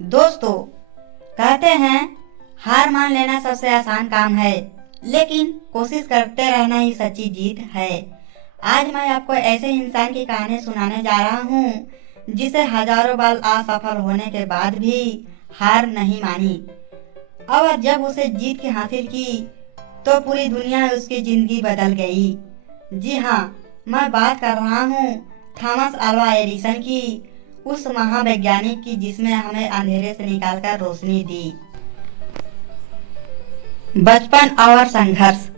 दोस्तों, कहते हैं हार मान लेना सबसे आसान काम है, लेकिन कोशिश करते रहना ही सच्ची जीत है। आज मैं आपको ऐसे इंसान की कहानी सुनाने जा रहा हूँ जिसे हजारों बार असफल होने के बाद भी हार नहीं मानी और जब उसे जीत की हासिल की तो पूरी दुनिया उसकी जिंदगी बदल गई। जी हाँ, मैं बात कर रहा हूँ थॉमस अल्वा एडिसन की, उस महावैज्ञानिक की जिसने हमें अंधेरे से निकालकर रोशनी दी। बचपन और संघर्ष।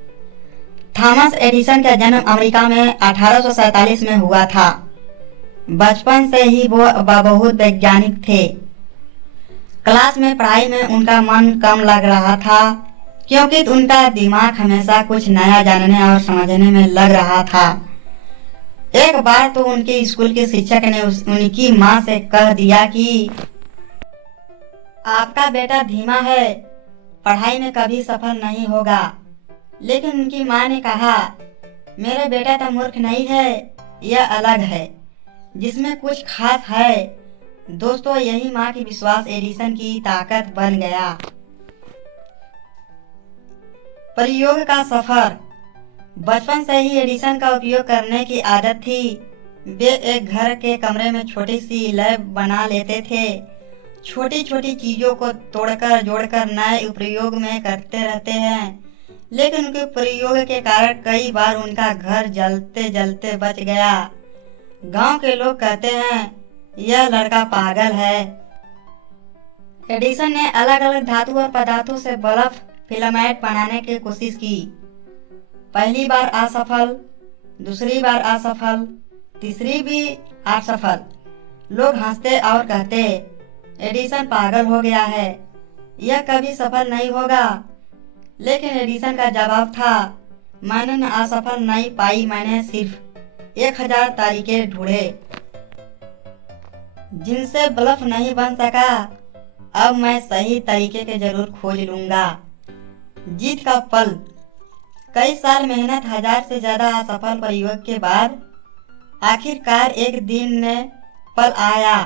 थॉमस एडिसन का जन्म अमेरिका में 1847 में हुआ था। बचपन से ही वो बहुत वैज्ञानिक थे। क्लास में पढ़ाई में उनका मन कम लग रहा था क्योंकि उनका दिमाग हमेशा कुछ नया जानने और समझने में लग रहा था। एक बार तो उनके स्कूल के शिक्षक ने उनकी माँ से कह दिया कि आपका बेटा धीमा है, पढ़ाई में कभी सफल नहीं होगा। लेकिन उनकी माँ ने कहा, मेरा बेटा तो मूर्ख नहीं है, यह अलग है, जिसमें कुछ खास है। दोस्तों, यही माँ की विश्वास एडिसन की ताकत बन गया। प्रयोग का सफर। बचपन से ही एडिसन का उपयोग करने की आदत थी। वे एक घर के कमरे में छोटी सी लैब बना लेते थे। छोटी छोटी चीजों को तोड़कर जोड़कर नए प्रयोग में करते रहते हैं, लेकिन उनके प्रयोग के कारण कई बार उनका घर जलते जलते बच गया। गांव के लोग कहते हैं यह लड़का पागल है। एडिसन ने अलग अलग धातु और पदार्थों से बल्ब फिलामेंट बनाने की कोशिश की। पहली बार असफल, दूसरी बार असफल, तीसरी भी असफल। लोग हंसते और कहते एडिसन पागल हो गया है, यह कभी सफल नहीं होगा। लेकिन एडिसन का जवाब था, मैंने न असफल नहीं पाई, मैंने सिर्फ 1000 तरीके ढूंढे जिनसे बल्ब नहीं बन सका। अब मैं सही तरीके के जरूर खोज लूंगा। जीत का पल। कई साल मेहनत, 1000 से ज्यादा असफल प्रयोग के बाद आखिरकार एक दिन ने पल आया।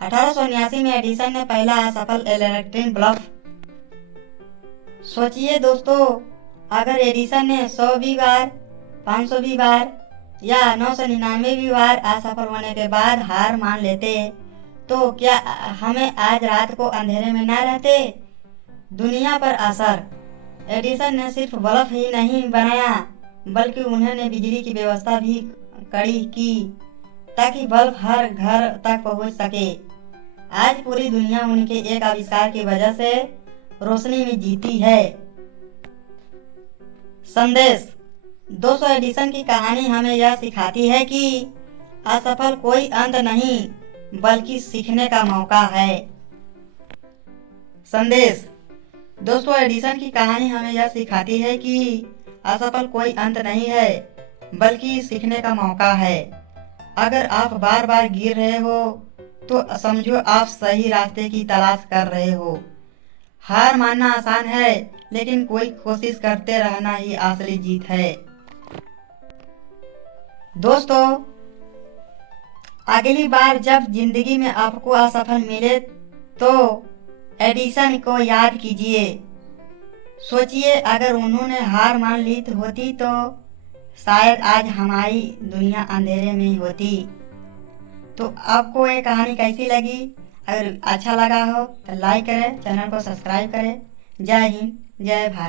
1879 में एडिसन ने पहला असफल इलेक्ट्रिक बल्ब। सोचिए दोस्तों, अगर एडिसन ने 100 बार, 500 बार या 999 बार असफल होने के बाद हार मान लेते तो क्या हमें आज रात को अंधेरे में न रहते। दुनिया पर असर। एडिसन ने सिर्फ बल्ब ही नहीं बनाया, बल्कि उन्होंने बिजली की व्यवस्था भी कड़ी की ताकि बल्ब हर घर तक पहुंच सके। आज पूरी दुनिया उनके एक आविष्कार की वजह से रोशनी में जीती है। संदेश। दोस्तों, एडिसन की कहानी हमें यह सिखाती है कि असफल कोई अंत नहीं, बल्कि सीखने का मौका है। संदेश। दोस्तों, एडिसन की कहानी हमें यह सिखाती है कि असफल कोई अंत नहीं है, बल्कि सीखने का मौका है। अगर आप बार बार गिर रहे हो तो समझो आप सही रास्ते की तलाश कर रहे हो। हार मानना आसान है, लेकिन कोई कोशिश करते रहना ही असली जीत है। दोस्तों, अगली बार जब जिंदगी में आपको असफल मिले तो एडिसन को याद कीजिए। सोचिए, अगर उन्होंने हार मान ली होती तो शायद आज हमारी दुनिया अंधेरे में होती। तो आपको ये कहानी कैसी लगी? अगर अच्छा लगा हो तो लाइक करें, चैनल को सब्सक्राइब करें। जय हिंद, जय भारत।